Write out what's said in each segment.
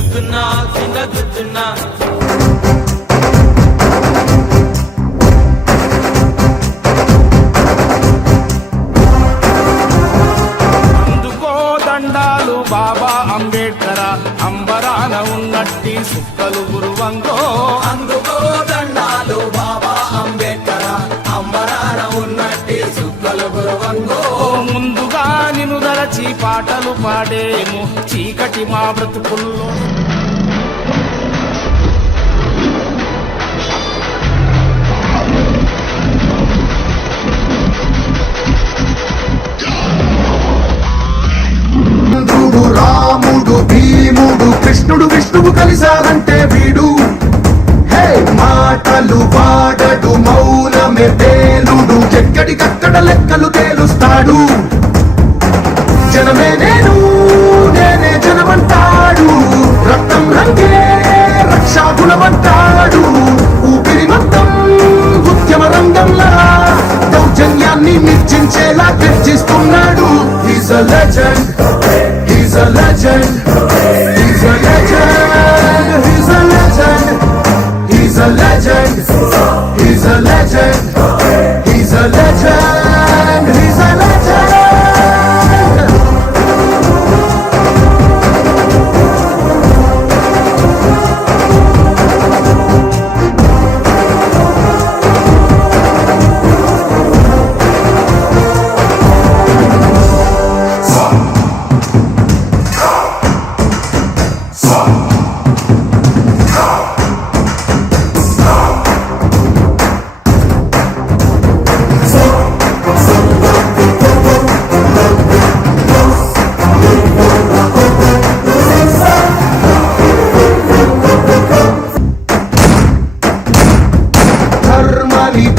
దుద్దున్నా కింద దుద్దున్నా అందుకో దండాలు బాబా అంబేడ్కర అంబరాన ఉన్నట్టి సుక్కలు గురువంగో. అందుకో దండాలు బాబా అంబేడ్కర అంబరాన ఉన్నట్టి సుక్కలు గురువంగో. ముందుగా నిన్ను దరచి పాటలు పాడేము చీకటి మా బ్రతుకుల్లో. రాముడు భీముడు కృష్ణుడు విష్ణువు కలిశారంటే వీడు. హే మాటలు వాడడు మౌనమే పేలుడు ఎక్కడికక్కడ లెక్కలు తేలుస్తాడు. జనమే నేను నేనే జనమంటాడు రక్తం రంగే రక్షాగుణమంటాడు. ఊపిరి మొత్తం ఉద్యమ రంగంలా దౌర్జన్యాన్ని నిర్జించేలా గర్జిస్తున్నాడు. He's a legend. He's a legend. He's a legend. He's a legend. He's a legend. He's a legend. He's a legend. He's a legend.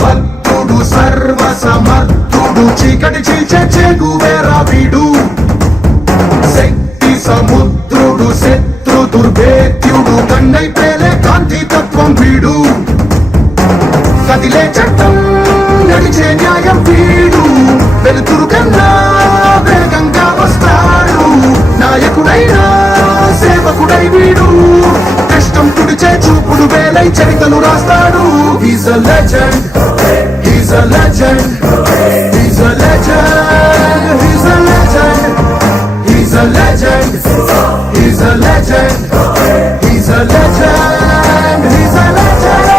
భక్తుడు సర్వ సమర్థుడు చీకటి చీల్చే చెగువేరా వీడు. శక్తి సముద్రుడు శత్రు దుర్భేద్యుడు కన్నై పేలే కాంతి తత్వం వీడు. కదిలే చట్టం నడిచే న్యాయం వీడు. వెలుతురు కన్నా వేగంగా వస్తాడు. నాయకుడైనా సేవకుడై వీడు. కష్టం తుడిచే చూపుడు వేలై చరితలు రాస్తాడు. He's a legend. He's a legend. He's a legend. He's a legend. He's a legend. He's a legend. He's a legend. He's a legend.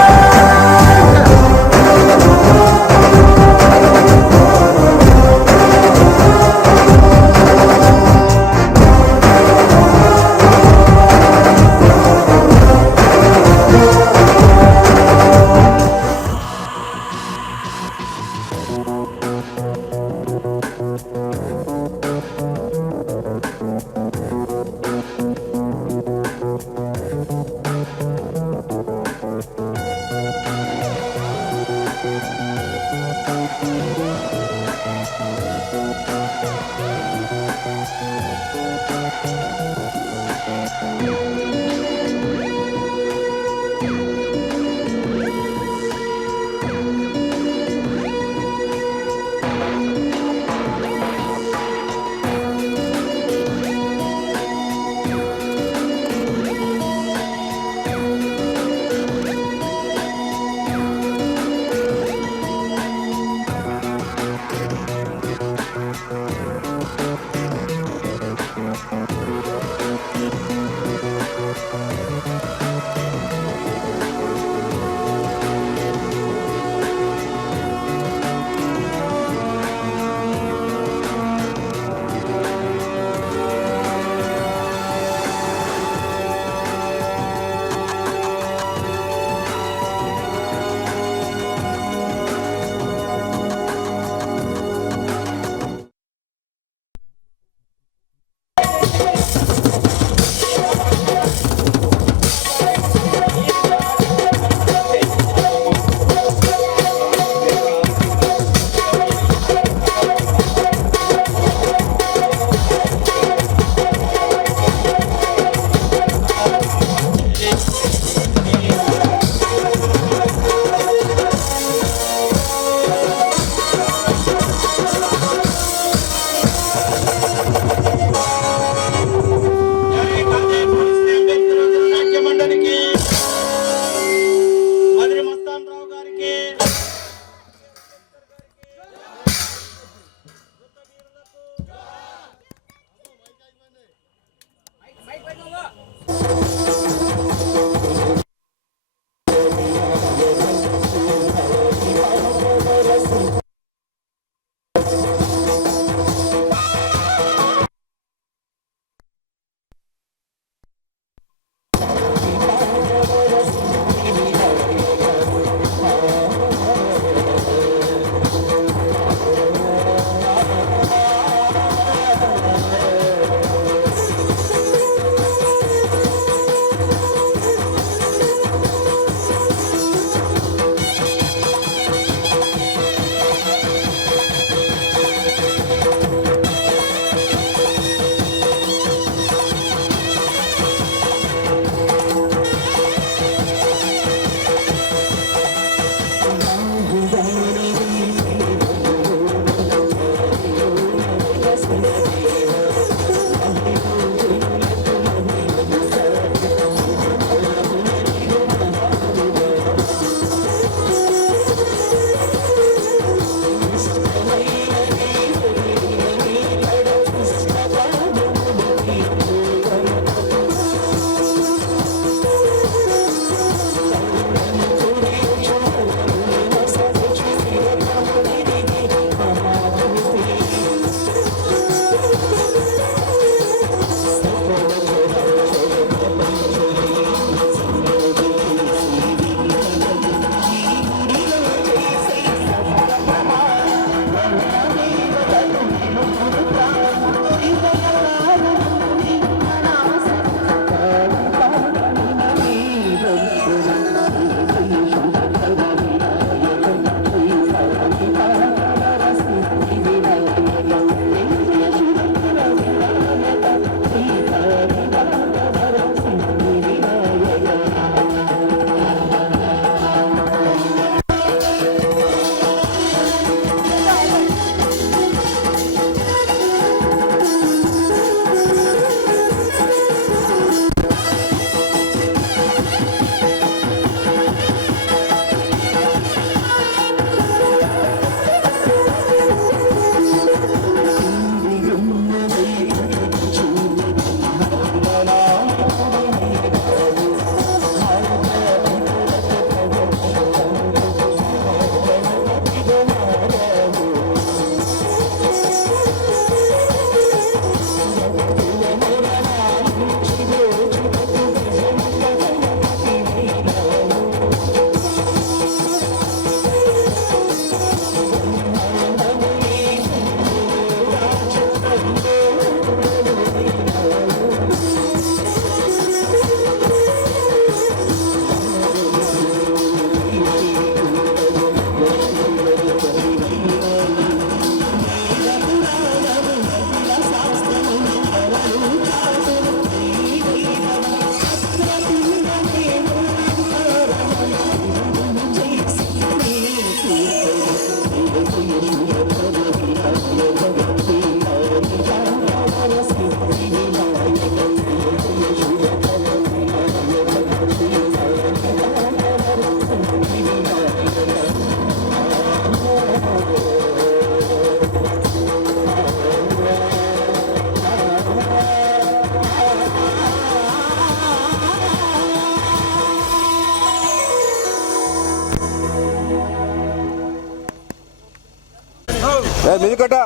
Music కొట్ట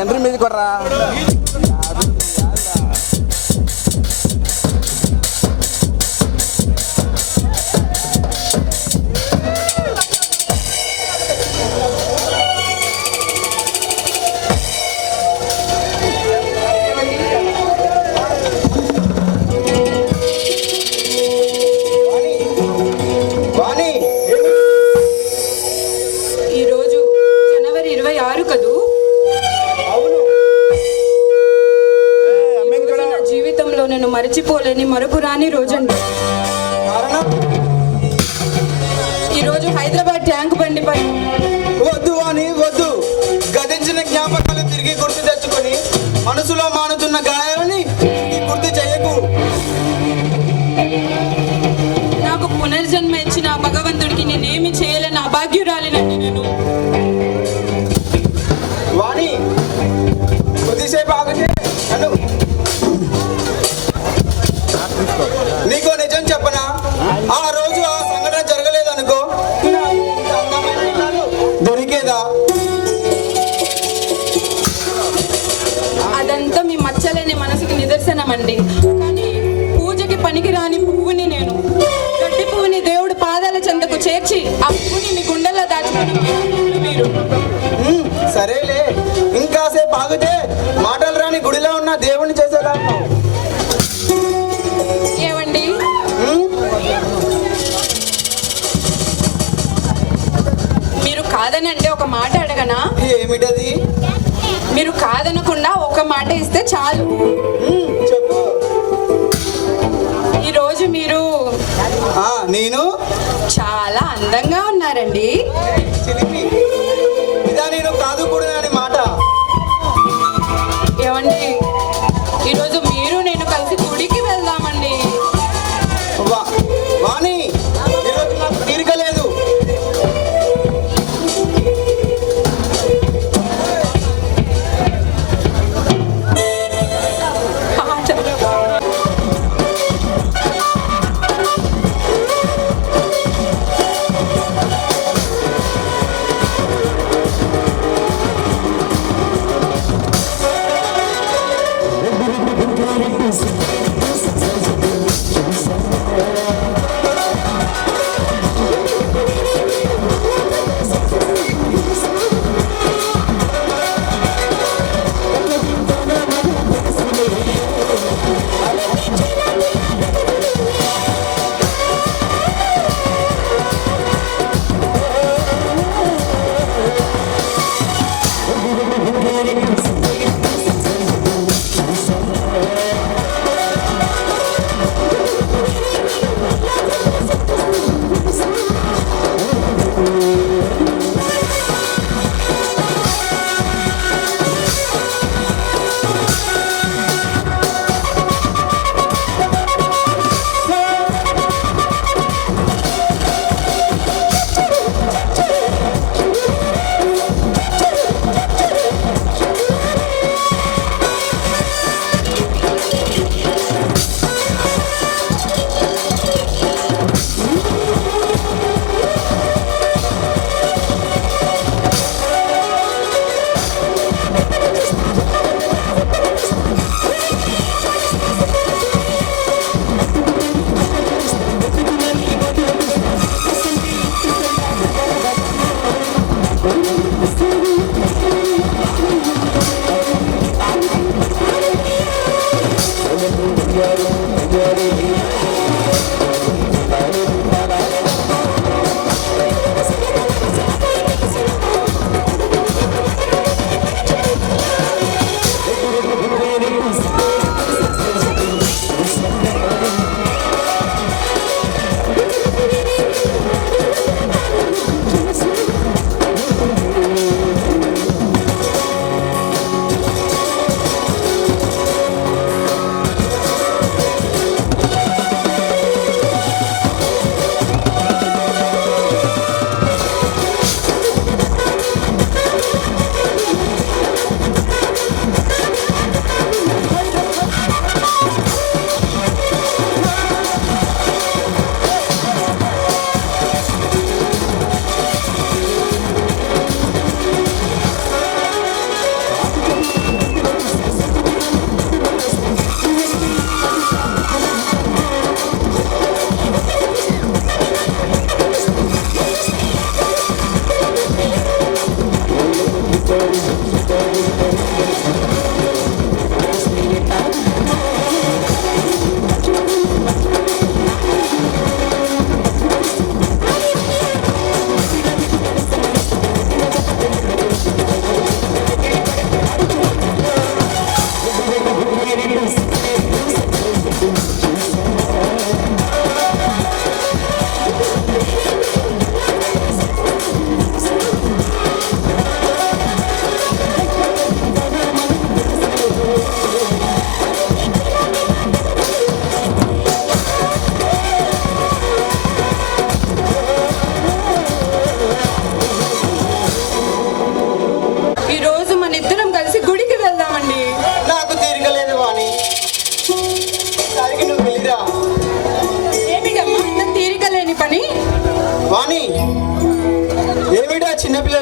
ఎంట్రీ మ్యూజిక్ కొట్టరా. ఈరోజు జనవరి 26 కదూ. నా జీవితంలో నేను మరచిపోలేని మరపురాని రోజండి. ఈరోజు హైదరాబాద్ ట్యాంక్ బండిపై వద్దు అని వద్దు. గతించిన జ్ఞాపకాలు తిరిగి గుర్తు తెచ్చుకొని మనసులో మానుతున్న గాయాలని గుర్తు చేయకు. నాకు పునర్జన్మ ఇచ్చిన ఆ భగవంతుడికి నేనేమి చేయలేని అభాగ్యురాలినండి నేను. వాణి కొద్దిసేపు ఆగితే నన్ను నీకో నిజం చెప్పనా? ఆ రోజు ఆ సంఘటన జరగలేదనుకో ఇంత అందమైన ఇల్లాలు దొరికేదా? అదంతా మీ మచ్చలేని మనసుకి నిదర్శనమండి. కానీ పూజకి పనికిరాని పువ్వుని నేను. గడ్డి పువ్వుని దేవుడు పాదాల చెంతకు చేర్చి ఆ పువ్వుని మీ గుండెల్లో దాచుకుని మీరు. సరేలే, ఇంకాసేపు ఆగితే మాటలు రాని గుడిలో ఉన్న దేవుణ్ణి చేసేలా ఉన్నావు. ఏమండి, మీరు కాదనంటే ఒక మాట అడగనా? ఏమిటది? మీరు కాదనకుండా ఒక మాట ఇస్తే చాలు. చెప్పు. ఈరోజు మీరు నేను చాలా అందంగా ఉన్నారండి. చిలిపి ఇదా నేను కాదు కూడా అని మాట. ఏమండి, ఈరోజు మీరు నేను కలిసి గుడికి వెళ్దామండి. వాణి ఈరోజు నాకు తీరిక లేదు.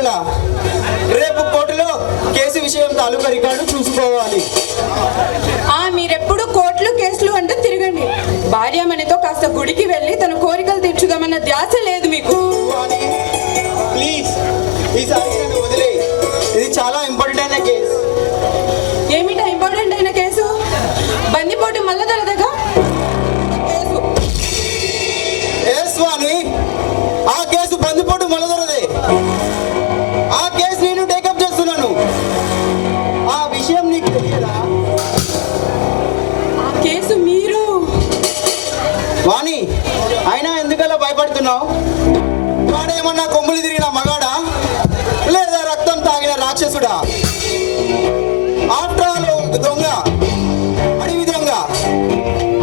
రాక్షసుడా, రేపు కోర్టులో కేసు విషయం తాలూకా రికార్డు చూసుకోవాలి. మీరెప్పుడు కోర్టులు కేసులు అంటూ తిరగండి. భార్యామణితో కాస్త గుడికి వెళ్ళి తన కోరికలు తీర్చుదామన్న ధ్యాస లేదు మీకు. ప్లీజ్ ఈసారి నన్ను వదిలే. ఇది చాలా ఇంపార్టెంట్ అయిన కేసు. ఏమిటా ఇంపార్టెంట్ అయిన కేసు? బందిపోటు మల్లదొరదగా కేసు. స్వామి, ఆ కేసు బందిపోటు మల్లదొరదే. ఆ కేసు నేను టేకప్ చేస్తున్నాను. ఆ విషయం నీకు తెలియదా? ఆ కేసు మీరు వాణి, అయినా ఎందుకలా భయపడుతున్నావు? వాడేమన్నా కొమ్ములు తిరిగిన మగాడా లేదా రక్తం తాగిన రాక్షసుడా? ఆఫ్టర్ ఆల్ దొంగ, అడవి దొంగ,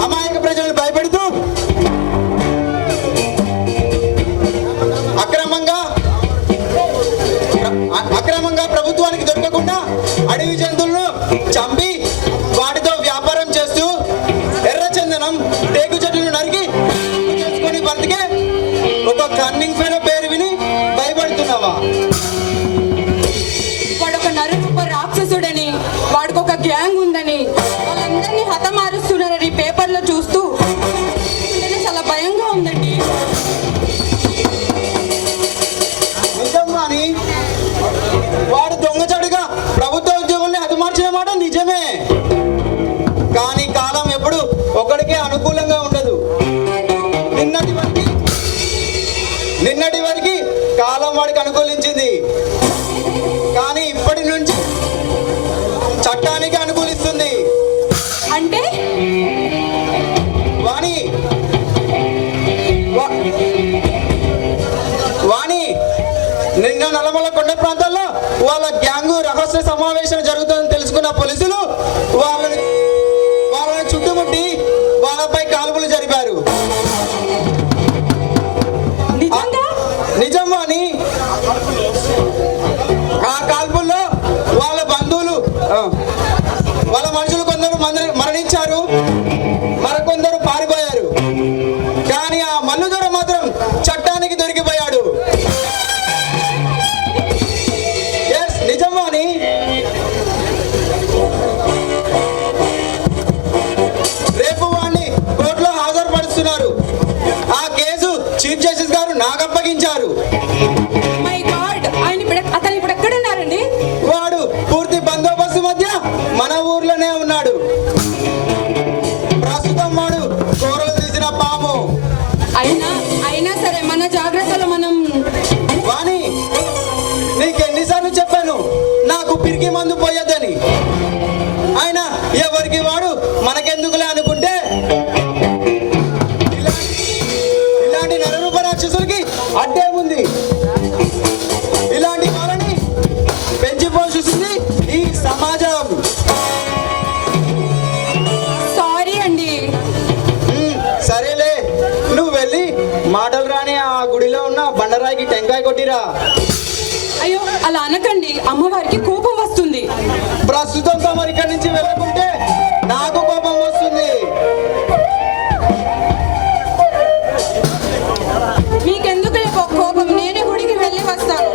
అమాయక ప్రజలను భయపెడుతూ అక్రమంగా ప్రభుత్వానికి దొరకకుండా అడవి జంతువులను చంపి వాటితో వ్యాపారం చేస్తూ ఎర్రచందనం, టేకు చెట్లను నరికి చేసుకొని బతికే ఒక కన్నింగ్ ఫెలో పేరు విని భయపడుతున్నావా? వాడొక నరరూప రాక్షసుడని, వాడికి ఒక గ్యాంగ్ ఉందని, వాళ్ళందరినీ హతమారుస్తున్నారని పేపర్లో చూస్తూ చాలా భయంగా ఉందండి. నిజంగాని వాడు దొంగచాడుగా ప్రభుత్వ ఉద్యోగుల్ని హతమార్చిన మాట నిజమే. కానీ కాలం ఎప్పుడు ఒకడికే అనుకూలంగా ఉండదు. నిన్నటి వరకు కాలం వాడికి అనుకూలించింది, కానీ ఇప్పటి నుంచి చట్టానికి అనుకూలిస్తుంది. అంటే వాణి, నిన్న నల్లమల్ల కొండ ప్రాంతాల్లో వాళ్ళ గ్యాంగు రహస్య సమావేశం జరుగుతుందని తెలుసుకున్న పోలీసులు వాళ్ళని చుట్టుముట్టి వాళ్ళపై కాల్పులు జరిపారు. నిజం వాణి, ఆ కాల్పుల్లో వాళ్ళ బంధువులు, వాళ్ళ మనుషులు కొందరు మరణించారు, మరికొందరు పారిపోయారు. కానీ ఆ మల్లుదొర మాత్రం చట్టానికి దొరికిపోయాడు. నిజమాని రేపు వాడిని కోర్టులో హాజరుపరుస్తున్నారు. ఆ కేసు చీఫ్ జస్టిస్ గారు నాకు అప్పగించారు. మై గాడ్, అతను ఇప్పుడు ఎక్కడున్నారండి? వాడు పూర్తి బందోబస్తు మధ్య మన ఊర్లోనే ఉన్నాడు. ప్రస్తుతం వాడు కూరలు తీసిన పాము. అయినా సరే మన జాగ్రత్తలో మనం. వాణి, నీకెన్నిసార్లు చెప్పాను నాకు పిరికి మందు పోయొద్దని? ఆయన ఎవరికి వాడు మనకెందుకులే అనుకుంటే ఇలాంటి నరరూప రాక్షసులకి అడ్డే ఉంది. ఇలాంటి వాళ్ళని పెంచి పోషిస్తుంది ఈ సమాజం. సారీ అండి. సరేలే, నువ్వు వెళ్ళి మాటలు రాని ఆ గుడిలో ఉన్న బండరాయికి టెంకాయ కొట్టిరా. అయ్యో, అలా అనకండి, అమ్మవారికి కోపం వస్తుంది. ప్రస్తుతం తమరు ఇక్కడి నుంచి వెళ్ళకుంటే నాకు కోపం వస్తుంది. మీకెందుకు కోపం? నేనే గుడికి వెళ్ళి వస్తాను.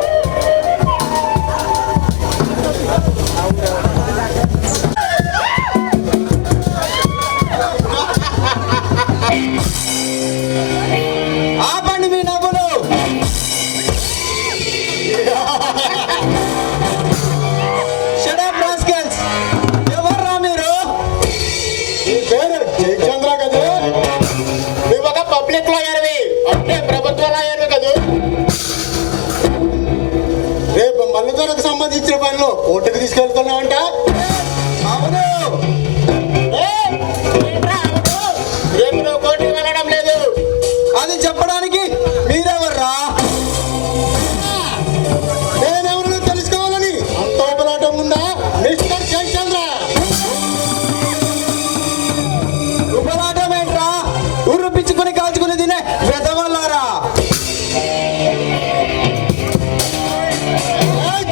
ఆపండి మీ నవ్వులు. Shut up, rascals. ఎవర్రా మీరు? జయచంద్ర కదా, నువ్వు ఒక పబ్లిక్ లాయర్వి, అంటే ప్రభుత్వ లాయర్వి కదా. రేపు మల్లుదొరకు సంబంధించిన పనులు కోర్టుకు తీసుకెళ్తున్నావంట. అవును. రేపు నువ్వు కోర్టుకు వెళ్ళడం లేదు. అది చెప్పడానికి మీరెవర్రా? నేనెవరు తెలుసుకోవాలని అంత ఉపలాటం ఉందా మిస్టర్ జయచంద్ర? ఉపలాటం ఏంట్రా? ఉర్రు పిచ్చుకుని కాల్చుకుని తినే వెదవల్లారా.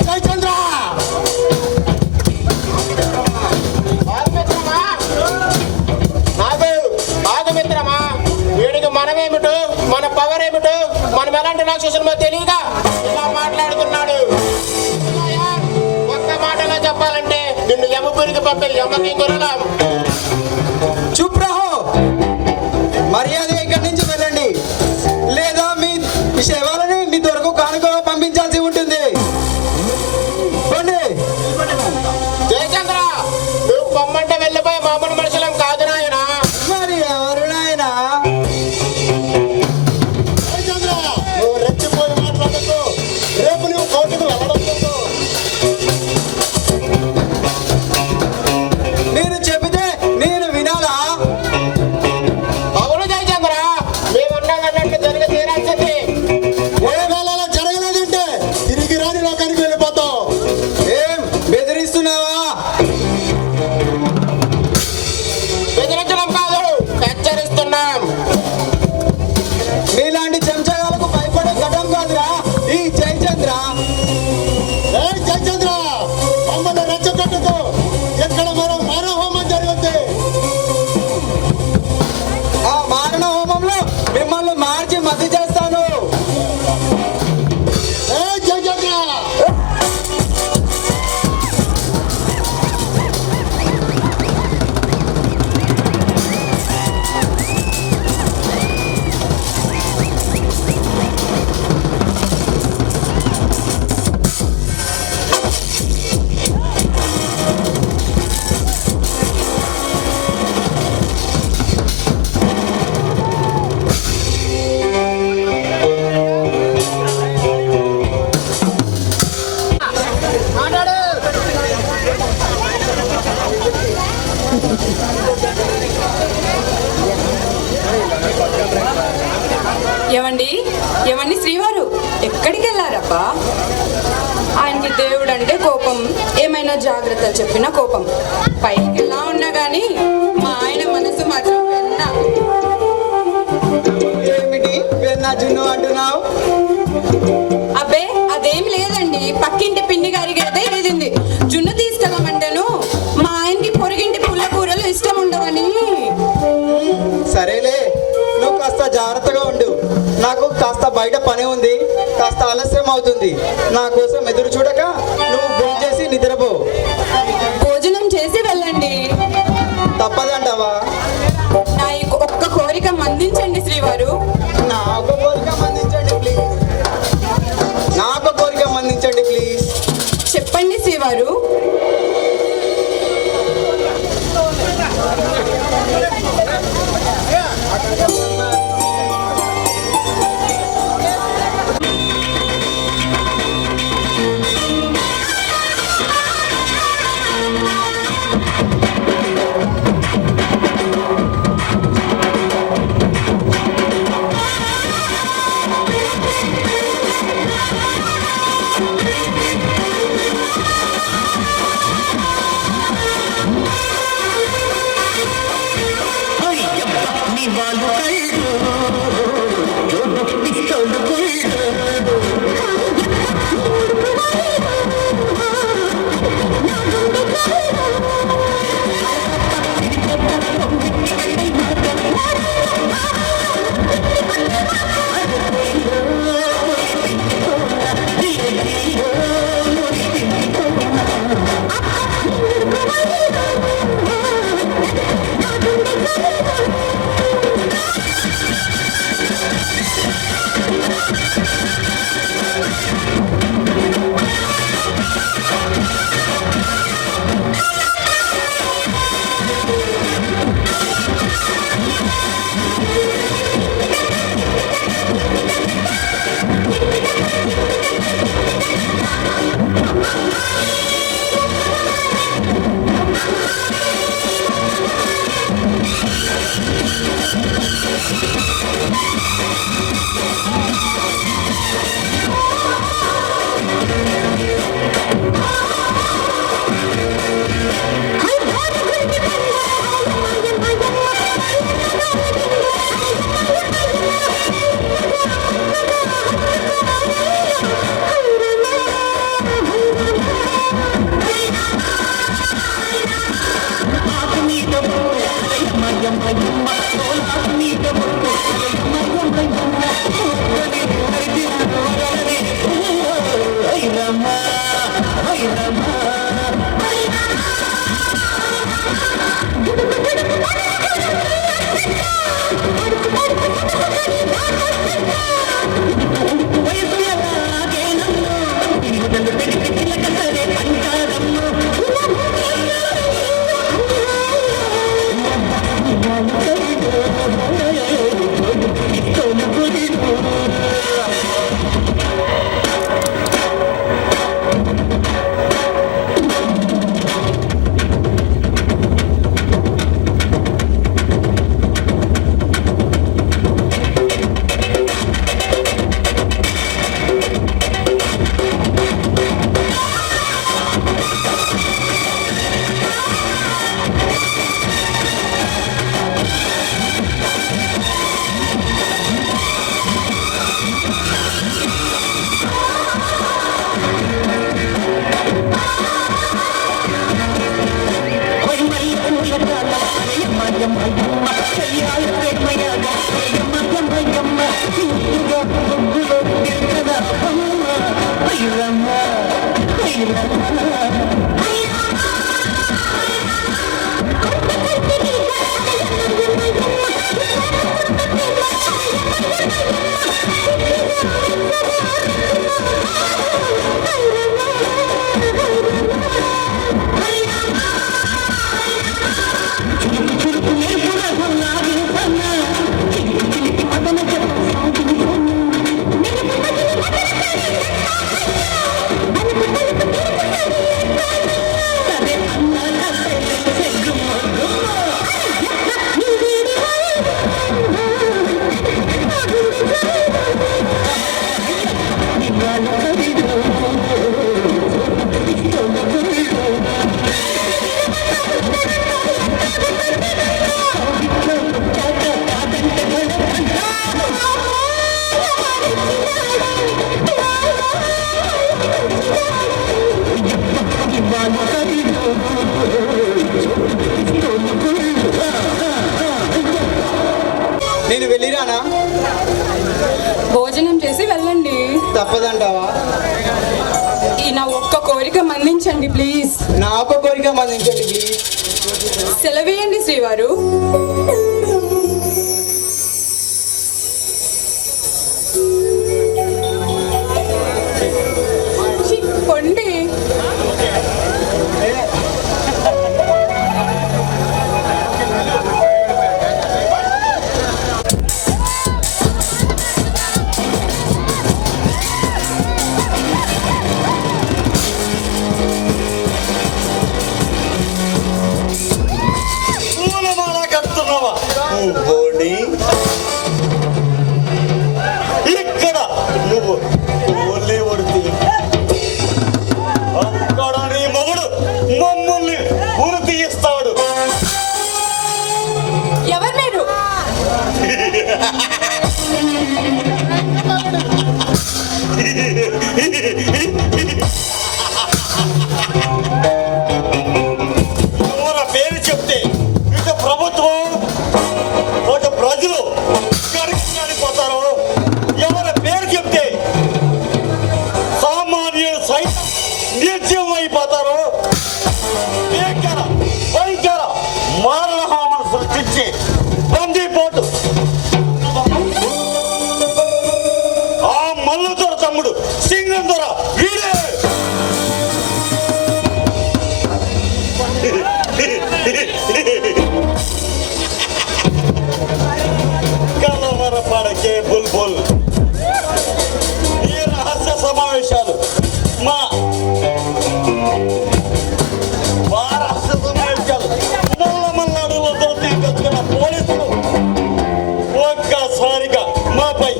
జయచంద్ర, ఆగమిత్రమా, వీడికి మనమేమిటో, మన పవర్ ఏమిటో, మనం ఎలాంటి రాక్షసులమో తెలియక ఇలా మాట్లాడుతున్నాడు. నిన్ను యమపురికి పంపే యమకి కొరలాం. చూప్ రహో, మర్యాద ఇక్కడి నుంచి వెళ్ళండి, లేదా మీ శవాలని మీ దొరకు కానుక పంపించాల్సి ఉంటుంది. జయచంద్ర, నువ్వు పొమ్మంటే వెళ్ళిపోయి మామూలు మనుషులం కాదు నాయనా. మరి ఎవరు నాయనా? జయచంద్ర, నువ్వు రెచ్చిపోయి మాట్లాడకు. రేపు నువ్వు కోర్టుకు వెళ్ళడం లేదు. నేను చెబితే నేను వినాలా? అవును జయచంద్ర, మేమున్నాగన్నట్టు జరిగి తీరాల్సింది. ఒకవేళ అలా జరగలేదంటే తిరిగి రాని లోకానికి వెళ్ళిపోతావు. ఏం బెదిరిస్తున్నావా? బెదిరించడం కాదు, హెచ్చరిస్తున్నాం. మీలాంటి చెంచగాలకు భయపడే ఘటం కాదురా ఈ జయచంద్ర. ఏయ్ జయచంద్ర, మమ్మల్ని రెచ్చగొట్టుకో. ఇక్కడ మరో మానవ హోమం జరుగుతుంది. ఆ మారణ హోమంలో మిమ్మల్ని మార్చి మధ్య చేస్తాను. ఏయ్ జయచంద్ర, ఏమండి ఏమండి శ్రీవారు ఎక్కడికి వెళ్ళారబ్బా? ఆయనకి దేవుడు అంటే కోపం, ఏమైనా జాగ్రత్తలు చెప్పిన కోపం. పైకి ఎలా ఉన్నా కానీ మా ఆయన మనసు మాత్రం వెన్న. ఏమిటి వెన్నా జున్ను అంటున్నావు? అబ్బే అదేం లేదండి, పక్కింటి పిన్ని గారి గదే ఏదింది. జున్ను తీసుకెళ్ళమంటాను, మా ఆయనకి పొరిగింటి పుల్ల కూరలు ఇష్టం ఉండవని. సరేలే, నువ్వు కాస్త జాగ్రత్తగా ఉండు. నాకు కాస్త బయట పని ఉంది, కాస్త ఆలస్యం అవుతుంది. నా కోసం ఎదురు చూడక నువ్వు భోజనం చేసి నిద్రపో. భోజనం చేసి వెళ్ళండి. తప్పదంటావా? నా ఈ ఒక్క కోరిక మన్నించండి శ్రీవారు. నా ఒక కోరిక మన్నించండి ప్లీజ్. నా ఒక కోరిక మన్నించండి ప్లీజ్. చెప్పండి శ్రీవారు. Maya, Maya, Maya, Maya, Maya, Maya, Maya, Maya, Maya, నేను వెళ్ళిరానా? భోజనం చేసి వెళ్ళండి. తప్పదంటావా? ఈ నా ఒక్క కోరిక మన్నించండి ప్లీజ్. నాకు కోరిక మన్నించండి ప్లీజ్. సెలవేయండి శ్రీవారు. పొండి. ఇక్కడ నువ్వు ఓన్లీ ఒడితే అక్కడ నీ మొగుడు మమ్మల్ని ఉరి తీయిస్తాడు. ఎవరు మీరు? ఎవరి పేరు చెప్తే ఇక ప్రభుత్వం ఒక ప్రజలు కరిగిపోతారు. ఎవరి పేరు చెప్తే సామాన్యులు సైతం నిర్జీవం అయిపోతారు. భీకర భయంకర మారణహామను సృష్టించి బందీపోటు ఆ మల్లుదొర తమ్ముడు సింగం దొర వీడే. కలవరపడకే బుల్బుల్. ఈ రహస్య సమావేశాలు మా రహస్య సమావేశాలు మల్లమల్లాడులో దొరికిన పోలీసులు ఒక్కసారిగా మాపై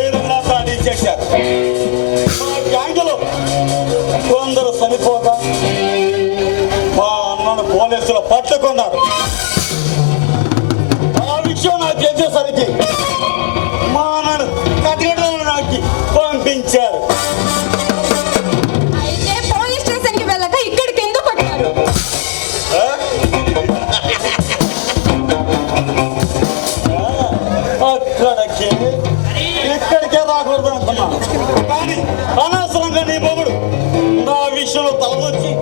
ఏదన్నా దాడి చేశారు. మా గ్యాంగులో కొందరు చనిపోగా మా అన్నను పోలీసులు పట్టుకున్నారు. ఆ విషయం నాకు తెలిసేసరికి మా అన్నను కటికడంలో నాకు పంపించారు. అయితే పోలీస్ స్టేషన్కి వెళ్ళక ఇక్కడికి ఎందుకు వచ్చారు? అక్కడికి ఇక్కడికే రాకూడదు అనుకున్నాను. కానీ అనవసరంగా నీ మొగుడు నా విషయంలో తలదొచ్చి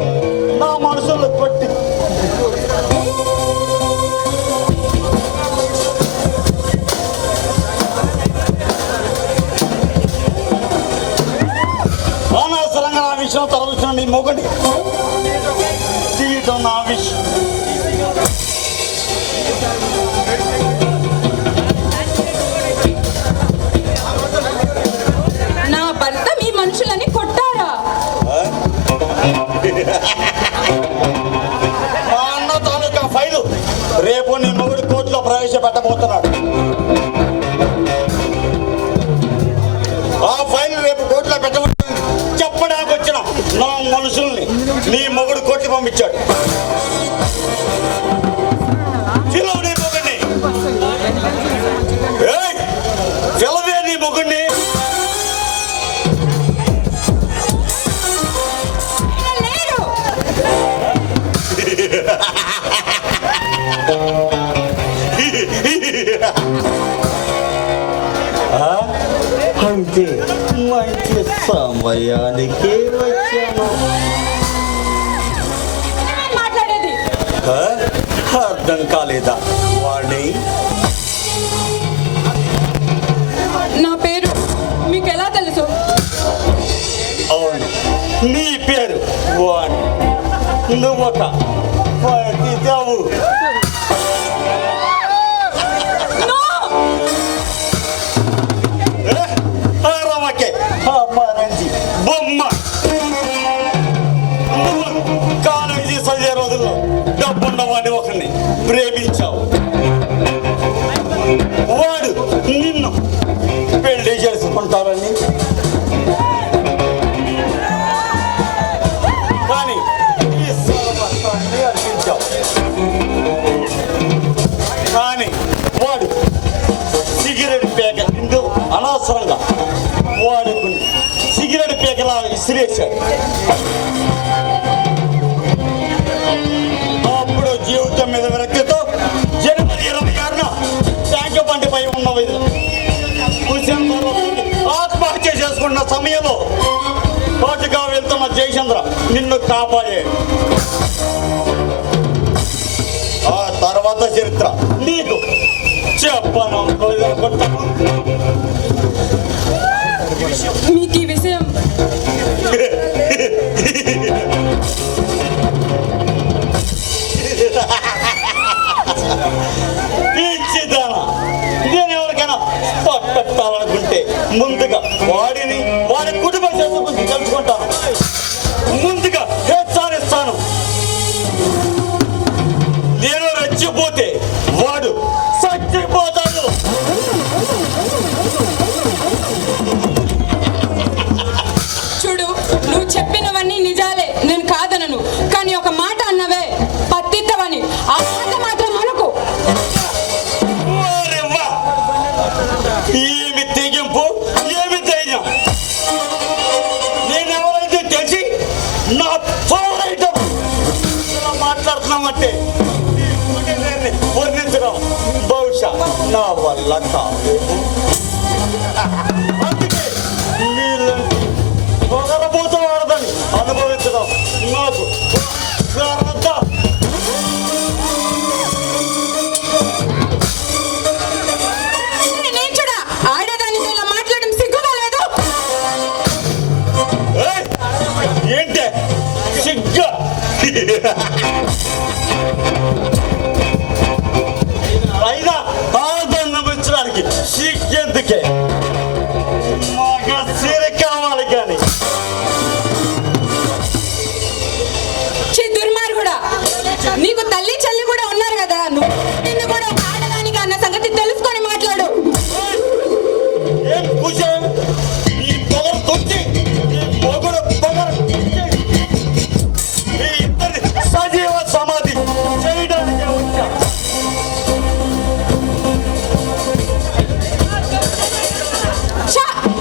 నా మనసులో కొట్టి చూసిన తర్వాత చూసిన నీ మొగని తీయటం నా విషయం. నా భర్త మీ మనుషులని కొట్టారా? మా అన్న తాలూకా ఫైలు రేపు నీ మొగుడు కోర్టులో ప్రవేశపెట్టబోతున్నాడు. ఆ ఫైల్ రేపు కోర్టులో పెట్టబోతుంది చెప్పడానికి వచ్చిన నా మనుషుల్ని నీ మొగుడు కోర్టు పంపించాడు. పిలవు నీ మొగుడిని. పిలవే నీ మొగుడిని. అంటే మంచి సమయానికి వచ్చాను. మాట్లాడేది అర్థం కాలేదా వాణి? నా పేరు మీకు ఎలా తెలుసు? అవును, నీ పేరు వాణి. నువ్వొక పతితవు. రమకే అమ్మారంజి బొమ్మ. నువ్వు కాలేజీ చదివే రోజుల్లో డబ్బున్న వాడిని ఒకరిని ప్రేమించావు. వాడు నిన్ను పెళ్లి చేసుకుంటారని, కానీ ఈ సర్వస్వాన్ని అర్పించావు. కానీ వాడు సిగరెట్ పేక నిండు అనవసరంగా వాడుకుని సిగరెట్ పేకలా విసిరేశాడు. అప్పుడు జీవితం మీద విరక్తితో జనవరి 26న ట్యాంక్ బండిపై ఉన్న ఆత్మహత్య చేసుకున్న సమయంలో పాటుగా వెళ్తున్న జయచంద్ర నిన్ను కాపాడాడు. ఆ తర్వాత చరిత్ర నీకు చెప్పను అనుకుంటాను. మీకు ఈ విషయం నేను ఎవరికైనా పట్టట్టాలనుకుంటే ముందుగా వాడి కుటుంబ చేత గురించి తెలుసుకుంటాను. ముందుగా హెచ్చరిస్తాను. నేను రెచ్చిపోతే వాడు చచ్చిపోతాడు. చూడు, నువ్వు చెప్పినవన్నీ నిజాలే, నేను కాదనను. కానీ ఒక మాట అన్నవే పత్తిత్తవని, ఆ మాట మాత్రం అనుకో. ఏమి తెగింపు, ఏమి ధైర్యం! నేనెవరైతే తెలిసి నా ఫేవరెట్ మాట్లాడుతున్నామంటే వర్ణించడం బహుశా నా వల్ల కాదు. అందుకే నీళ్ళని పొగరబోతూ వాడదని అనుభవించడం నాకు నేర్చుడా, ఆడేదానితో ఇలా మాట్లాడడం సిగ్గుగా లేదు? ఏంటే సిగ్గా? అయినా ఆనందించడానికి సిగ్గెందుకే? మాకు సిరి కావాలి కానీ. దుర్మార్గుడా, నీకు తల్లి చెల్లి కూడా ఉన్నారు కదా, నిన్ను కూడా ఒక ఆడదానికి అన్న సంగతి తెలుసుకొని మాట్లాడు. ఏం కూర్చో ఈ పొగరు తొక్కి ఈ పొగరు ఈ ఇద్దరి సజీవ సమాధి చేయడానికి వచ్చా.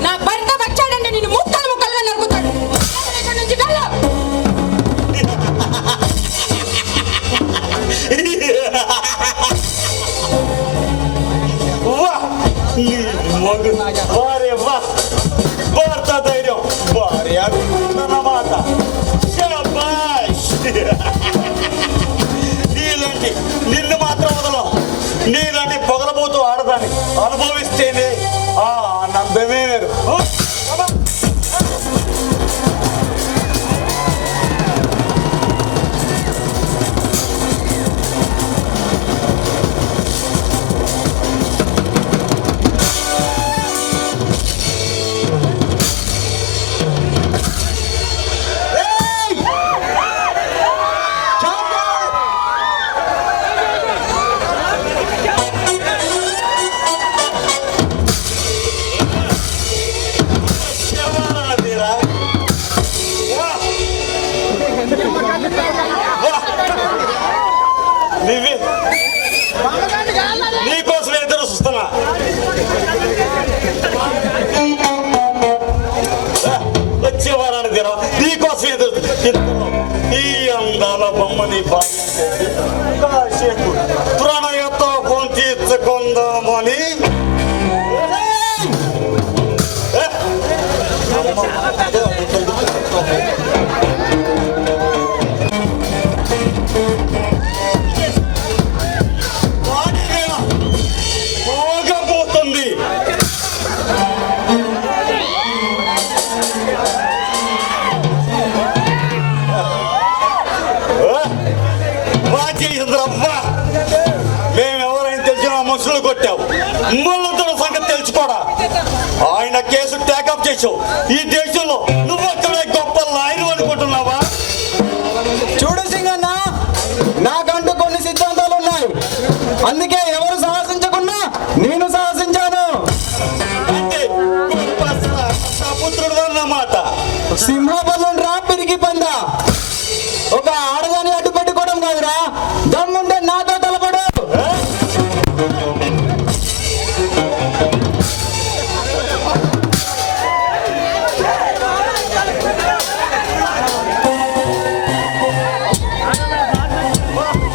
నా భర్త వచ్చాడంటే నిన్ను ముక్కలుగా నరుకుతాడు. ఇక్కడి నుంచి వెళ్ళు. వారే వా భారత ధైర్యం భార్య అన్నమాట. నీలాంటి నిన్ను మాత్రం వదలం. నీలాంటి పొగలబోతూ ఆడదాన్ని అనుభవిస్తేనే ఆ ఆనందమే వేరు. వచ్చే వారానికి దినం నీకోసం ఈ అందాల బొమ్మని కాసేపు ప్రణయతో పొందించుకుందామని పోగపోతుంది. మేమెవరైనా తెలిసిన మనుషులు కొట్టావు ముళ్ళతో సంగతి తెలుసుకోడా. ఆయన కేసు టేకప్ చేసావు. ఈ దేశంలో నువ్వు అక్కడే గొప్ప లాయరు అనుకుంటున్నావా? చూడు సింగన్న, నాకంటూ కొన్ని సిద్ధాంతాలు ఉన్నాయి. అందుకే ఎవరు సాహసించకున్నా నేను సాహసించాను. అంటే పుత్రుడు అన్నమాట. సింహాబలం రా పిరికి పంద. ఒక ఆడదాన్ని అడ్డు పెట్టుకోవడం కాదురా, దమ్ముంటే నాతో తలపడు.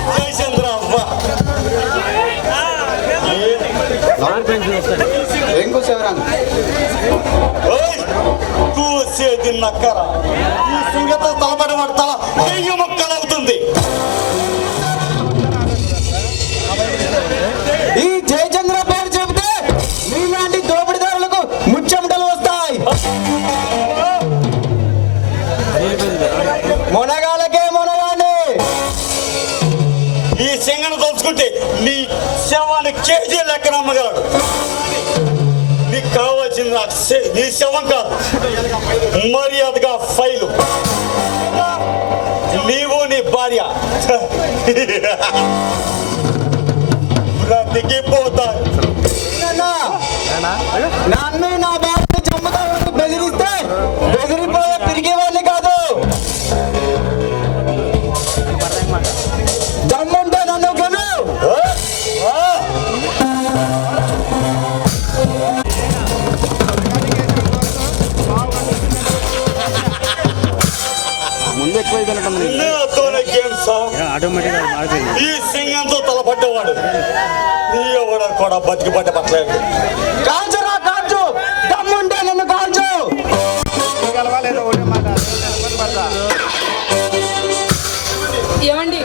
జయచంద్ర అవ్వ కూసేది నక్కర. ఈ సంగతి తలబడి వాడు తల వెయ్యి మొక్కలవుతుంది. ఈ జయచంద్ర పేరు చెబితే నీలాంటి దోపిడిదారులకు ముచ్చెమటలు వస్తాయి. మొనగాలకే మొనగానే. ఈ సింగను తలుచుకుంటే నీ శవాన్ని కేజీ లెక్కన అమ్మగలడు. నీకు కావాల్సింది నీ శవం కాదు, మర్యాదగా ఫైలు. నీవు నీ భార్య బ్రతికి పోతారు. నన్ను నా భార్యను చంపుతామని బెదిరిస్తే బెదిరిపోయే పిరిగేవాడిని కాదు. దమ్ముంటే నన్ను గెలు. ముందు ఎక్కువ వెళ్ళటం నాతోనే గేమ్ సార్. ఈ సింగంతో తలపడ్డవాడు ఎవడ కూడా బతికి పట్ట పట్టలేదు. కాల్చురా కాల్చు, దమ్ముంటే నన్ను కాల్చు. ఏమండి,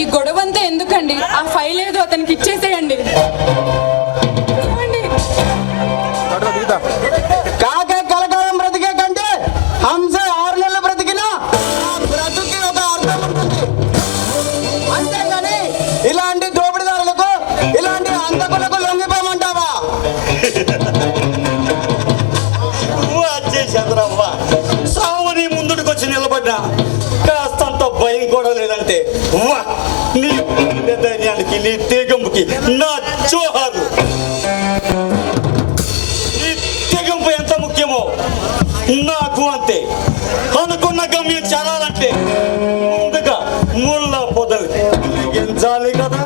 ఈ గొడవంతా ఎందుకండి? ఆ ఫైల్ ఏదో అతనికి ఇచ్చేసేయండి. ఏమండి? కాకే కలకాలం బ్రతికే కంటే హంస 6 నెలలు బ్రతికినా ఆ బ్రతుకి ఒక అర్థం ఉంటుంది. అంతేగాని ఇలాంటి దోపిడిదారులకు, ఇలాంటి అంతకులకు లొంగిపోమంటావా? చంద్రవ్వ సావుని ముందుకు వచ్చి నిలబడ్డా కాస్తంత భయం కూడా లేదంటే వా నీ ధైర్యానికి, నీ తెగంపుకి నా జోహార్లు. నీ తెగంపు ఎంత ముఖ్యమో నాకు అంతే. అనుకున్న గమ్యం చేరాలంటే ముందుగా ముళ్ళ పొదలు తొలగించాలి కదా.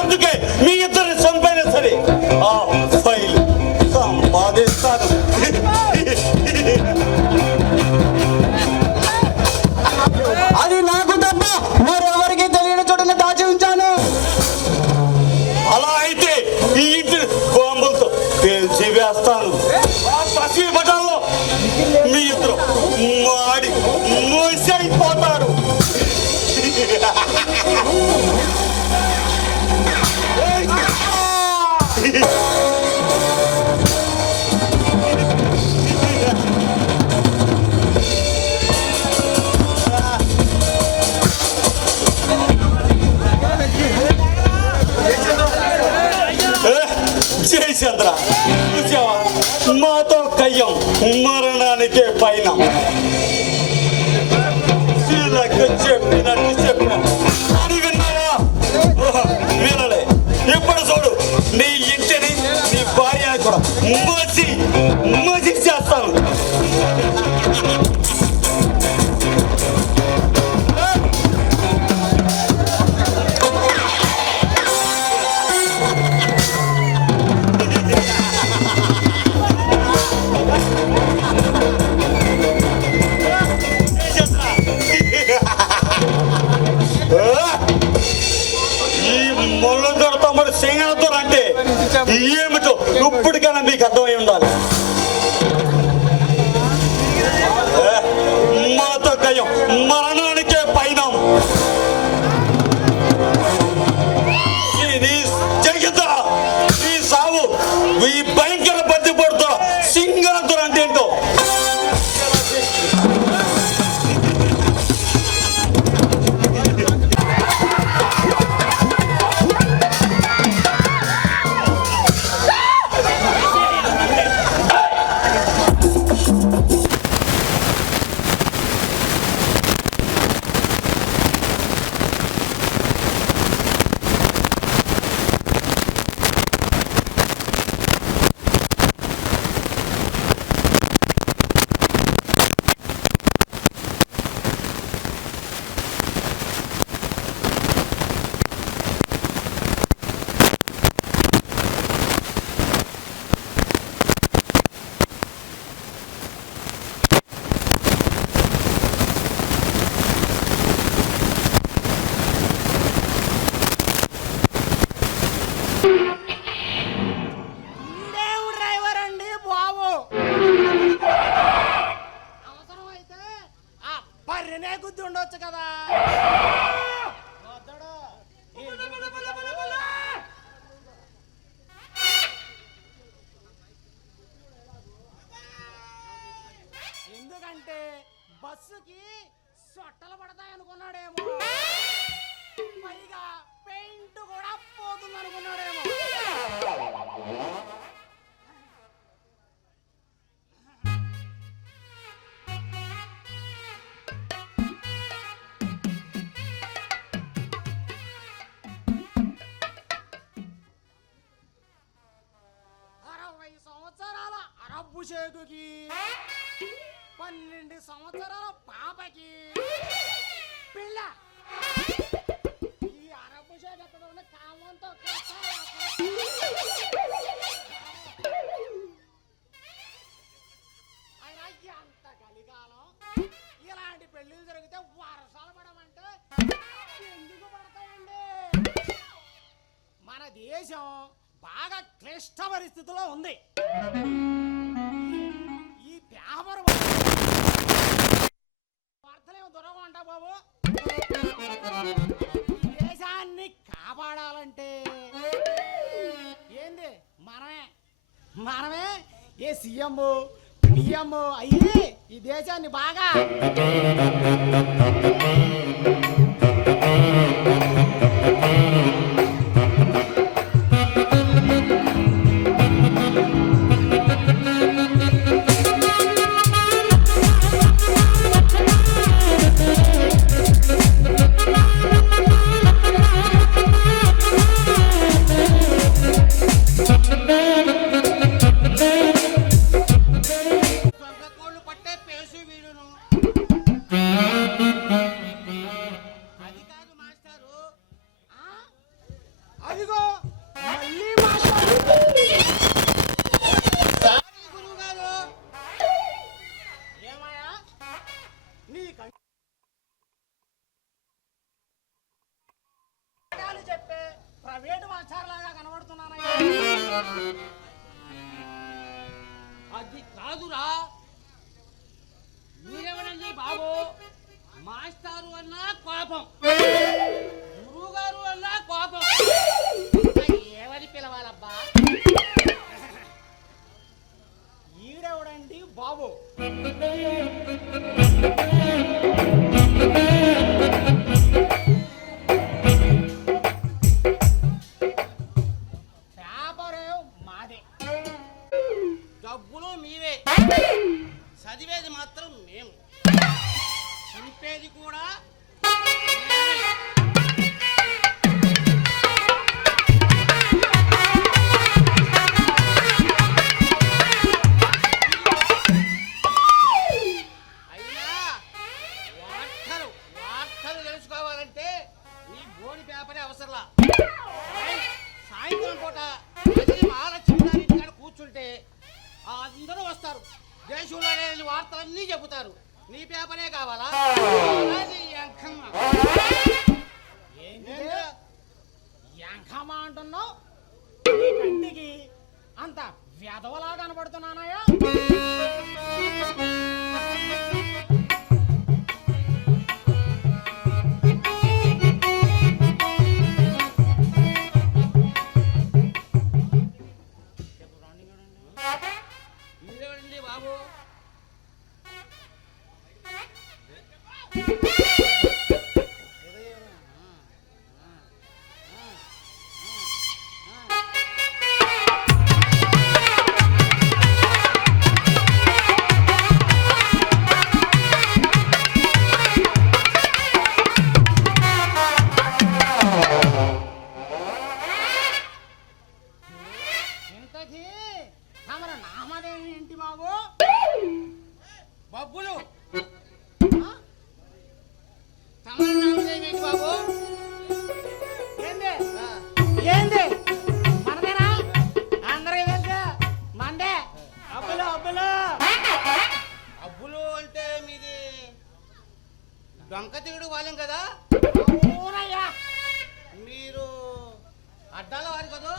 అందుకే మీ ఇద్దరిని చంపైనా సరే ఆ ఫైల్ సంపాదిస్తాను. అది నాకు తప్ప మరెవరికి తెలియని చోటున దాచి ఉంచాను. అలా అయితే ఈ ఇంటి బాంబులతో పేల్చి వేస్తాను. ఆ పసి బటాల్లో మీ ఇద్దరు మాడి మూసైపోతారు. జయచంద్ర చూసావా, మాతో కయ్యం మరణానికే పైన. చెప్పినట్టు చెప్పిన విన్నావా? వినలే. ఇప్పుడు చూడు, నీ ఇంటిని నీ భార్యని కూడా మసి చేస్తాను. ఇప్పటికైనా మీకు అర్థమై ఉండాలి. మాతో కయం మరణానికే పైన ఈ సావు ఈ భయంకర పత్తి పొడుతో సింగాతులు అంటే ఏంటో డ్రైవర్ అండి బాబు. అవసరమైతే ఆ బర్రెనే గుద్ది ఉండొచ్చు కదా. ఎందుకంటే బస్సుకి సొట్టలు పడతాయి అనుకున్నాడేమో, పైగా పెయింట్ కూడా పోతుంది అనుకున్నాడేమో. అరబ్బు షేకుకి 12 సంవత్సరాల పాపకి పిల్ల. ఈ అరబ్బు షేక్ ఎక్కడ ఉన్న కామంతో అయినా ఎంత కలికాలం. ఇలాంటి పెళ్ళిళ్ళు జరిగితే వర్షాలు పడమంటే ఎందుకు పడతాయండి? మన దేశం బాగా క్లిష్ట పరిస్థితిలో ఉంది. ఈ పేపర్ వార్తలేమో దొరకవు అంటా బాబు. ఈ దేశాన్ని కాపాడాలంటే ఏంది మనమే ఏ సీఎం పిఎం అయ్యి ఈ దేశాన్ని బాగా చెప్పే ప్రైవేట్ మాస్టర్ లాగా కనబడుతున్నానయ్యా. అది కాదురా, మీరెవరండి బాబు? మాస్టారు అన్నా కోపం, గురువు గారు అన్నా కోపం, ఏమని పిలవాలబ్బా? ఈడెవడండి బాబు? డబ్బులు మీవే, చదివేది మాత్రం మేము, చింపేది కూడా అయినా వార్తలు తెలుసుకోవాలంటే నీ బోర్డు పేపరే అవసరంలా. సాయంత్రం పూట మహాలక్ష్మి గారి కూర్చుంటే అందరూ వస్తారు, దేశంలో వార్తలన్నీ చెబుతారు. నీ పేపరే కావాలా? అంటున్నావు? కంటికి అంత వెధవలా కనబడుతున్నానయ్యా? మీరేమండి బాబు? ఇంతకీ తమర నామదేవి ఏంటి బాబు? బబ్బులు తమరి నామదేవి ఏంటి బాబు? ఏంది ఏంది మనదేనా? అందరూ తెలుసా మందే. అబ్బులు అబ్బులు అబ్బులు అంటే మీది డొంకతీయుడు వాళ్ళం కదా? ఊరయ్యా. మీరు అడ్డాల వారు కదా?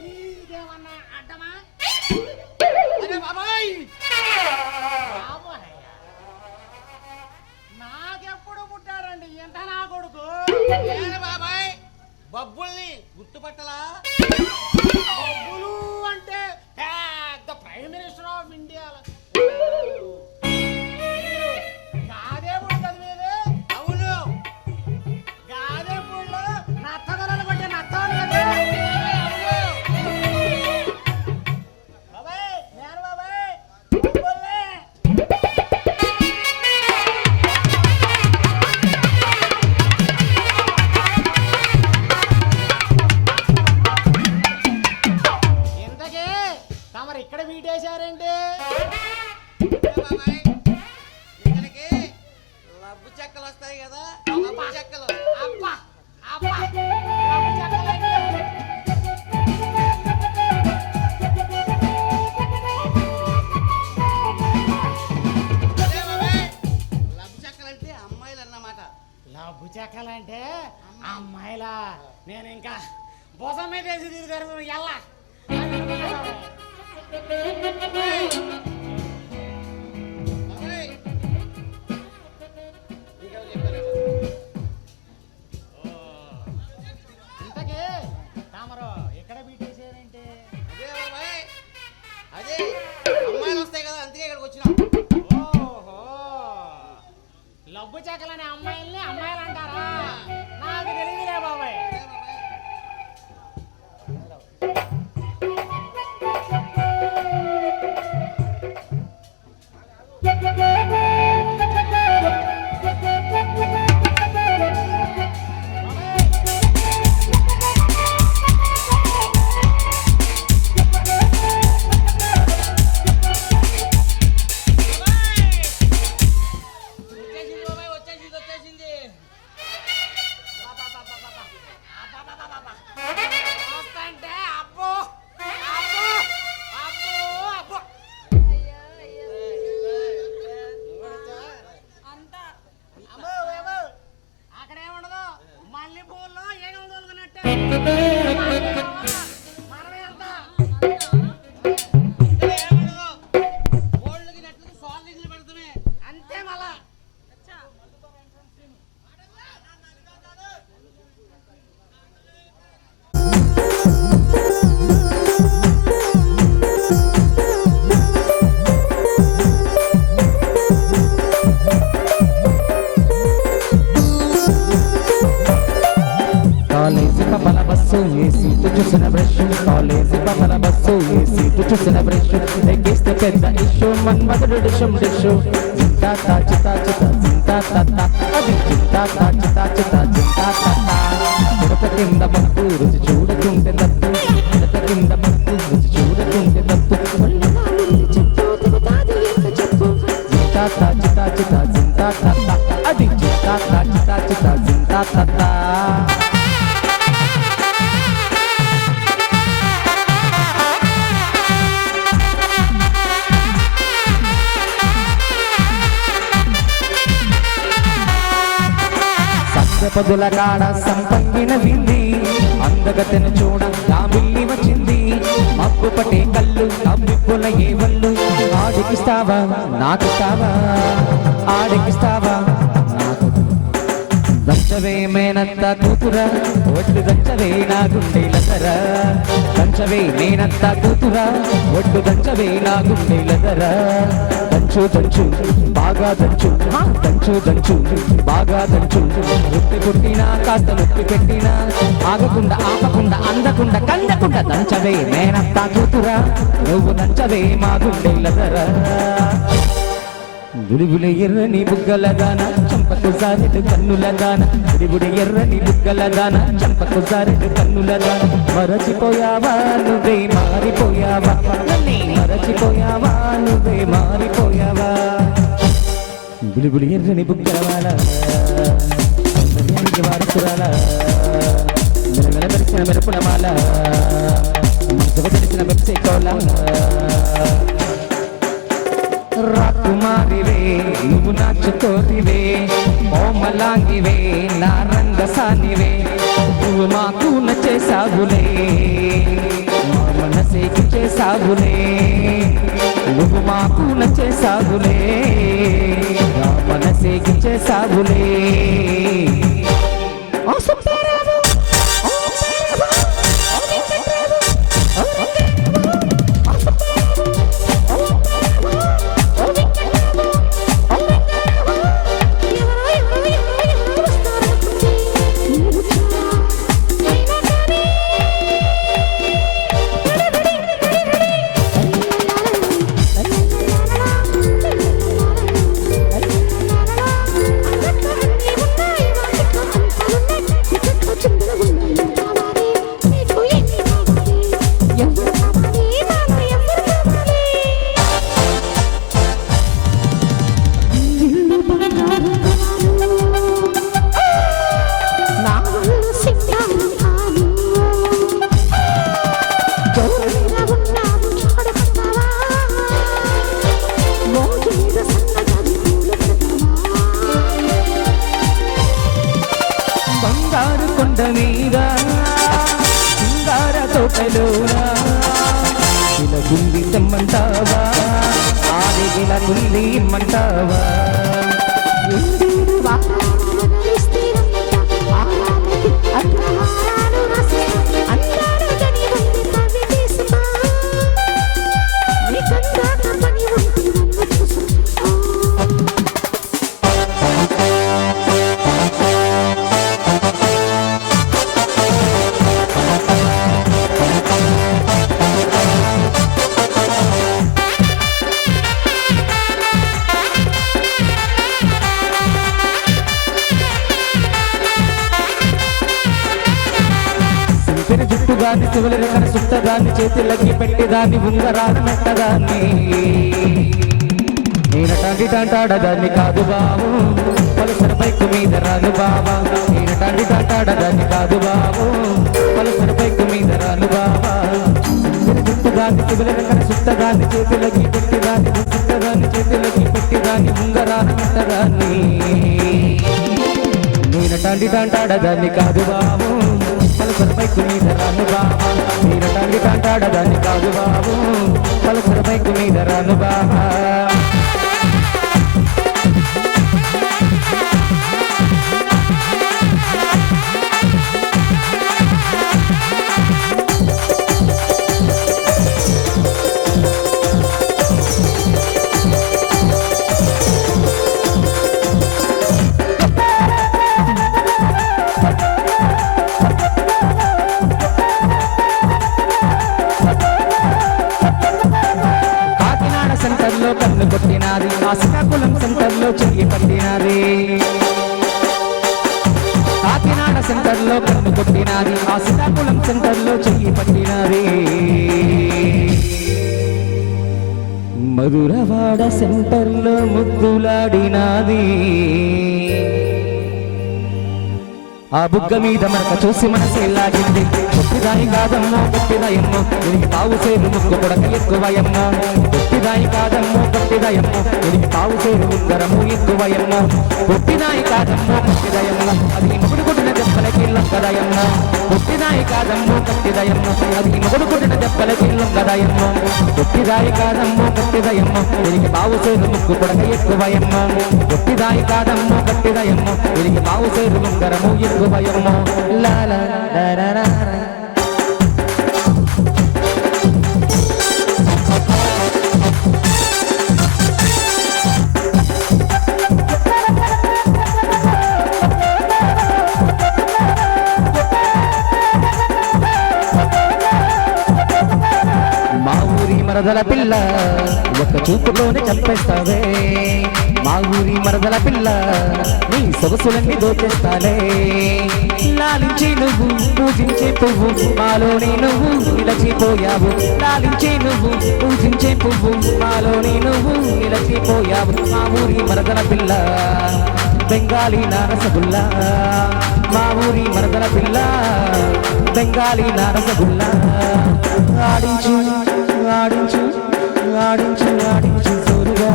నీదేమన్నా అడ్డమా? అరే బాబాయ్, బాబోనయ్యా. నాకెప్పుడు పుట్టాడండి ఎంత నా కొడుకు? నేను బాబాయ్ బబ్బుల్ని గుర్తుపట్టలా? బొబ్బులు అంటే పెద్ద ప్రైమ్ మినిస్టర్ ఆఫ్ ఇండియా. గాదేపుడు చదివేది? అవును. గాదేపుడులో నత్తగొరలు కొట్టే నత్తవాడు కదా? బాబాయ్ నేను బాబాయ్ బొబ్బుల్ని. ఇంతకీ తమరు ఇక్కడ వీటేశారేంటి? అరే బాబాయ్, ఇక్కడికి లబ్బు చెక్కలు వస్తాయి కదా, లబ్బు చెక్కలు. అబ్బా అబ్బా లబ్బు చెక్కలేంటి? అదే బాబాయ్, లబ్బు చెక్కలు అంటే అమ్మాయిలు అన్నమాట. లబ్బు చెక్కలంటే అమ్మాయిలా? నేను ఇంకా బొసం మీద వేసి తిరుగుతారు ఎల్లా. బాబాయ్, నీకెవరు చెప్పారు? ఇంతకీ తమరు ఇక్కడ బీటేసారేంటి? అదే బాబాయ్, అదే అమ్మాయిలు వస్తాయి కదా, అందుకే ఇక్కడికి వచ్చినాం. ఓహో లబ్బు చెక్కలనే అమ్మాయిల్ని అమ్మాయిలు అంటారా? నాకు తెలియదులే బాబాయ్. అదే బాబాయ్. వచ్చేసింది బాబాయ్, వచ్చేసింది. చూస్తుంటే అబ్బో అబ్బో అబ్బో అబ్బో. అమ్మో ఏమో అక్కడ ఏముండదు, మల్లె పూల్లో ఏం తోలుకున్నట్టే మనమే అంతా. ఇక్కడ ఏమనదు, గోళ్ళకి నెట్లకి సాల్డింగ్లు పెడతామే. అంతే మళ్ళా. కాలేజీ పబల బస్సు ఏ సీటు చూసిన బ్రష్ కాలేజీ పబల బస్సు ఏ సీటు చూసిన బ్రష్ ఎక్కిస్తే పెద్ద ఇష్యూ మన్మధుడు డిషం డిషు చింతా తాచితా చిత చింతా తత్త అది చింతా తాచితా చిత చింతా తత్త ఉడత కింద మత్తు రుచి చూడకుంటే దత్తు ఉడత కింద మత్తు రుచి చూడకుంటే దత్తు చింతా తాచితా చిత చింతా తత్త అది చింతా తాచితా చిత చింతా తత్త. పదుల కాడ సంపంగిన వింది అందగతను చూడ నా బిల్లి వచ్చింది మబ్బు పట్టే కళ్ళు నవ్విప్పుల ఏ వల్లు ఆడికిస్తావా నాకిస్తావా ఆడికిస్తావా నాకు దంచవే మేనత్త కూతురా ఒడ్డు దంచవే నా గుండెలదరా దంచవే మేనత్త కూతురా ఒడ్డు దంచవే నా గుండెలదరా దంచు దంచు బాగా దంచు దంచు దంచు బాగా దంచు నొప్పి పుట్టినా కాస్త నొప్పి పెట్టినా ఆగకుండా ఆపకుండా అందకుండా కందకుండా దంచవే మేనత్త కూతురా నువ్వు దంచవే మా గుండెలదరా బుడిబుడి ఎర్రని బుగ్గల దాన చంపకు సారెడు కన్నుల దాన బుడిబుడి ఎర్రని బుగ్గల దాన చంపకు సారెడు కన్నుల దాన మరచిపోయావా నువ్వే మారిపోయావా మరచిపోయావా నువ్వే మారిపోయావా బుడిబుడి ఎర్రని బుగ్గల వాల వారసురాల మెరమెరసిన మెరుపుల మాల తెలిసిన వెబ్సై కోలా రాకుమారివే నువ్వు నాచుకోరివే ఓమలాంగివే నా రంగసానివే నువ్వు మాకు నచ్చేసావులే మా మనసేకి చేసావులే నువ్వు మాకు నచ్చేసావులే నా మనసేకి చేసావులే బంగారు కొండ మీద సింగార తోటలోనా ఇలా గుండి తెమ్మంటావా ఆదిగిల గుండి ఇమ్మంటావా జుట్టుగాని చివరి కన సుట్టదాన్ని చేతులకి పెట్టేదాన్ని ఉంగరాలు మెట్టదాన్ని నేనటాంటి టాంటాడదాన్ని కాదు బాబు పలుసర బైక్ మీద రాను బాబా నేనటాంటి టాంటాడదాన్ని కాదు బాబు పలుసర బైక్ మీద రాను బాబా జుట్టుగాని చివరి కన సుట్టదాన్ని చేతులకి పెట్టేదాన్ని సుట్టదాన్ని చేతులకి పెట్టేదాన్ని ఉంగరాలు మెట్టదాన్ని నేనటాంటి టాంటాడదాన్ని కాదు బాబు పలుసర బైక్ మీద రాను బాబా నేనటాంటి టాంటాడదాన్ని కాదు బాబు పలుసర బైక్ మీద రాను బాబా సెంటర్లో కన్ను కొట్టినాది ఆ శ్రీకాకుళం సెంటర్లో చెయ్యి పట్టినాది కాకినాడ సెంటర్లో కన్ను కొట్టినాది ఆ శ్రీకాకుళం సెంటర్లో చెయ్యి పట్టినాది మధురవాడ సెంటర్లో ముద్దులాడినాది ఆ బుగ్గ మీద మనక చూసి మనసే లాగింది గొప్పిదాయి కాదమ్మో గొప్పిదాయమ్మో దీనికి తావు సేరు ముక్కు కొడక ఎక్కువయమ్మో గొప్పిదాయి కాదమ్మో గొప్పిదాయమ్మో దీనికి తావు సేరు ముగ్గరము ఎక్కువయమ్మో గొప్పిదాయి కాదమ్మో గొప్పిదాయమ్మో అది ముగుడు కొట్టిన దెబ్బలకి లొంగదయమ్మ పుట్టిదాయి కాదమ్మో కట్టిదయమ్మ అది మొగుడు పుట్టిన దెబ్బలకి లొంగదయమ్మ పుట్టిదాయి కాదమ్మో కట్టిదయమ్మ దీనికి బావు సేరు ముక్కు పొడక ఎక్కువయమ్మ పుట్టిదాయి కాదమ్మో కట్టిదయమ్మ దీనికి బావు సేరు ముంగరము ఎక్కువయమ్మ లాలా మరదల పిల్ల ఒక చూపులోనే చంపేస్తావే మా ఊరి మరదల పిల్ల నీ సొగసులన్నీ దోచేస్తాలే లాలించి నువ్వు పూజించే పువ్వు మాలోనే నువ్వు నిలచిపోయావు లాలించే నువ్వు పూజించే పువ్వు మాలోనే నువ్వు నిలచిపోయావు మా ఊరి మరదల పిల్ల బెంగాలీ నారసగుల్లా మా ఊరి మరదల పిల్ల బెంగాలీ నారసగుల్లా ఆడించు ఆడించు ఆడించు ఆడించు జోరుగా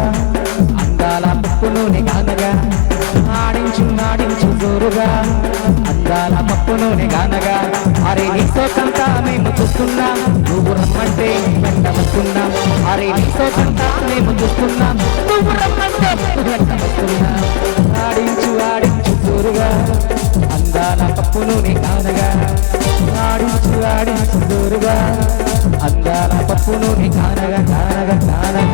అందాల పప్పులోనే గానగా ఆడించు ఆడించు జోరుగా అందాల పప్పులోనే గానగా అరే నీ సోకంతా మేము చూస్తున్నాం నువ్వు రమ్మంటే వెంట వస్తున్నాం అరే నీ సోకంతా మేము చూస్తున్నాం నువ్వు రమ్మంటే వెంట వస్తున్నాం ఆడించు ఆడించు జోరుగా అందాల పప్పులోనే గానగా ఆడించు ఆడించు జోరుగా అందాల పప్పులోని కానగా కానగా కానగా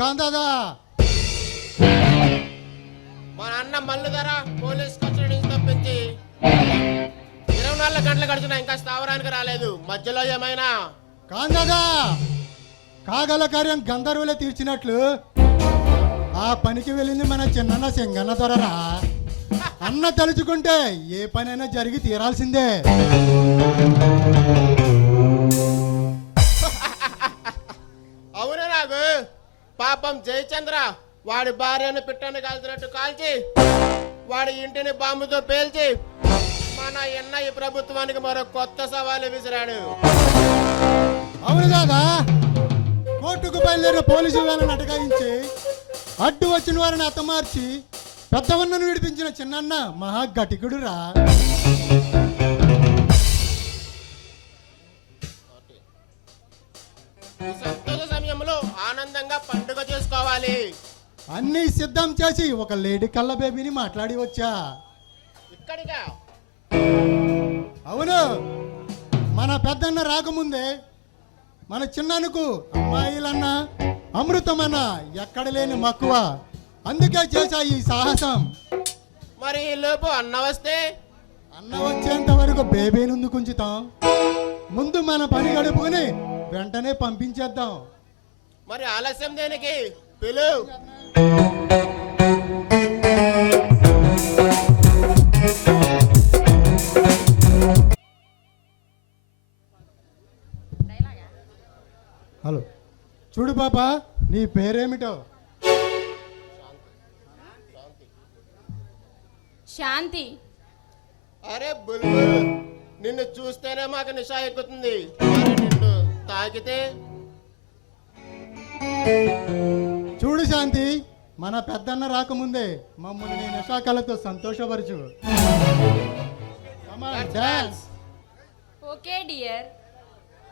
కాందాదా మా నాన్న మల్లు ధర పోలీస్ కస్టడీ నుంచి తప్పించి 24 గంటలు గడిచినా ఇంకా స్థావరానికి రాలేదు. మధ్యలో ఏమైనా కాందాదా కాగల కార్యం గంధర్వులే తీర్చినట్లు ఆ పనికి వెళ్ళింది మన చిన్న సింగన్న దొరరా. అన్న తలుచుకుంటే ఏ పనైనా జరిగి తీరాల్సిందే. అవును రాఘు, పాపం జయచంద్ర వాడి భార్యను పిట్టను కాల్చినట్టు కాల్చి వాడి ఇంటిని బాంబుతో పేల్చి మన ఎన్నయ్య ప్రభుత్వానికి మరో కొత్త సవాలు విసిరాడు. అవును కాదా కోర్టుకు బయలుదేరిన పోలీసు వాళ్ళని అటకాయించి అడ్డు వచ్చిన వారిని అతమార్చి పెద్దవన్నను విడిపించిన చిన్నన్న మహా గటికుడురా. ఈ సంతోష సమయంలో ఆనందంగా పండుగ చేసుకోవాలి. అన్నీ సిద్ధం చేసి ఒక లేడీ కళ్ళ బేబీని మాట్లాడి వచ్చా. ఇక్కడిగా అవును, మన పెద్దన్న రాకముందే మన చిన్ననుకు అమ్మాయిలన్న అమృతమన్న ఎక్కడ లేని మక్కువ. అందుకే చేశా ఈ సాహసం. మరి ఈ లోపు అన్న వస్తే అన్న వచ్చేంత వరకు బేబీని ముందు కుంచుతాం. ముందు మన పని గడుపుకుని వెంటనే పంపించేద్దాం. మరి ఆలస్యం దేనికి? పిలు. హలో చూడు పాప, నీ పేరేమిటో? శాంతి. అరే బుల్బుల్, నిన్ను చూస్తేనే మాకు నిశా ఎక్కుతుంది. మరి నిన్ను తాకితే? చూడు శాంతి, మన పెద్దన్న రాకముందే మమ్మల్ని నీ నిశాకలతో సంతోషపరచు. డాన్స్. Okay dear.